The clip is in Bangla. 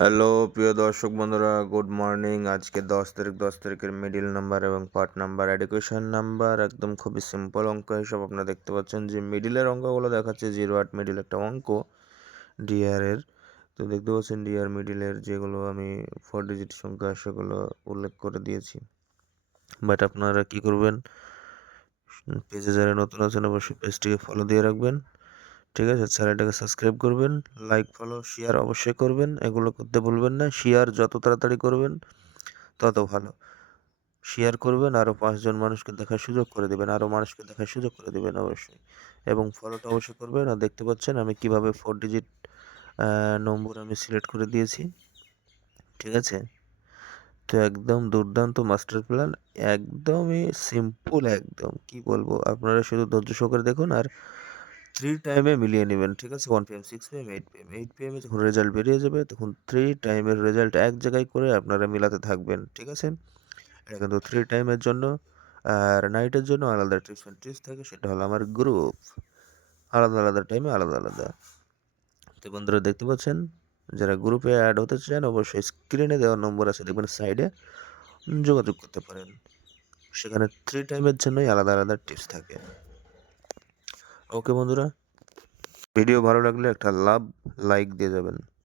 হ্যালো প্রিয় দর্শক বন্ধুরা, গুড মর্নিং। আজকে 10 তারিখের মিডিল নাম্বার এবং পার্ট নাম্বার এডুকেশন নাম্বার একদম খুবই সিম্পল অঙ্ক হিসাব। আপনারা দেখতে পাচ্ছেন যে মিডিলের অঙ্কগুলো দেখাচ্ছে 0 8 মিডিল একটা অঙ্ক ডিআর এর। তো দেখতে পাচ্ছেন ডিআর মিডিলের যেগুলো আমি 4 ডিজিট সংখ্যা সেগুলো উল্লেখ করে দিয়েছি। বাট আপনারা কি করবেন, পেজে যারা নতুন আছেন অবশ্যই পেজটিকে ফলো দিয়ে রাখবেন। ঠিক আছে, চ্যানেলটাকে সাবস্ক্রাইব করবেন, লাইক ফলো শেয়ার অবশ্যই করবেন, এগুলো করতে ভুলবেন না। শেয়ার যত তাড়াতাড়ি করবেন তত ভালো। শেয়ার করবেন, আরও 5 জন মানুষকে দেখার সুযোগ করে দেবেন, আরও মানুষকে দেখার সুযোগ করে দেবেন অবশ্যই। এবং ফলোটা অবশ্যই করবেন। আর দেখতে পাচ্ছেন আমি কিভাবে 4 ডিজিট নম্বর আমি সিলেক্ট করে দিয়েছি। ঠিক আছে, তো একদম দুর্দান্ত মাস্টার প্ল্যান, একদমই সিম্পল, একদম কি বলবো, আপনারা শুধু ধৈর্য সহকারে দেখুন আর 3 টাইমে মিলিয়ে নেবেন। ঠিক আছে, 1 PM 6 PM 8 PM 8 PM যখন রেজাল্ট বেরিয়ে যাবে তখন 3 টাইমের রেজাল্ট এক জায়গায় করে আপনারা মিলাতে থাকবেন। ঠিক আছে, এটা কিন্তু 3 টাইমের জন্য। আর নাইটের জন্য আলাদা টিপস অ্যান্ড ট্রিক্স থাকে, সেটা হলো আমার গ্রুপ, আলাদা আলাদা টাইমে আলাদা আলাদা। তো বন্ধুরা দেখতে পাচ্ছেন, যারা গ্রুপে অ্যাড হতে চান অবশ্যই স্ক্রিনে দেওয়া নম্বর আছে দেখবেন সাইডে, যোগাযোগ করতে পারেন। সেখানে 3 টাইমের জন্যই আলাদা আলাদা টিপস থাকে। ওকে বন্ধুরা, ভিডিও ভালো লাগলে একটা লাইক দিয়ে যাবেন।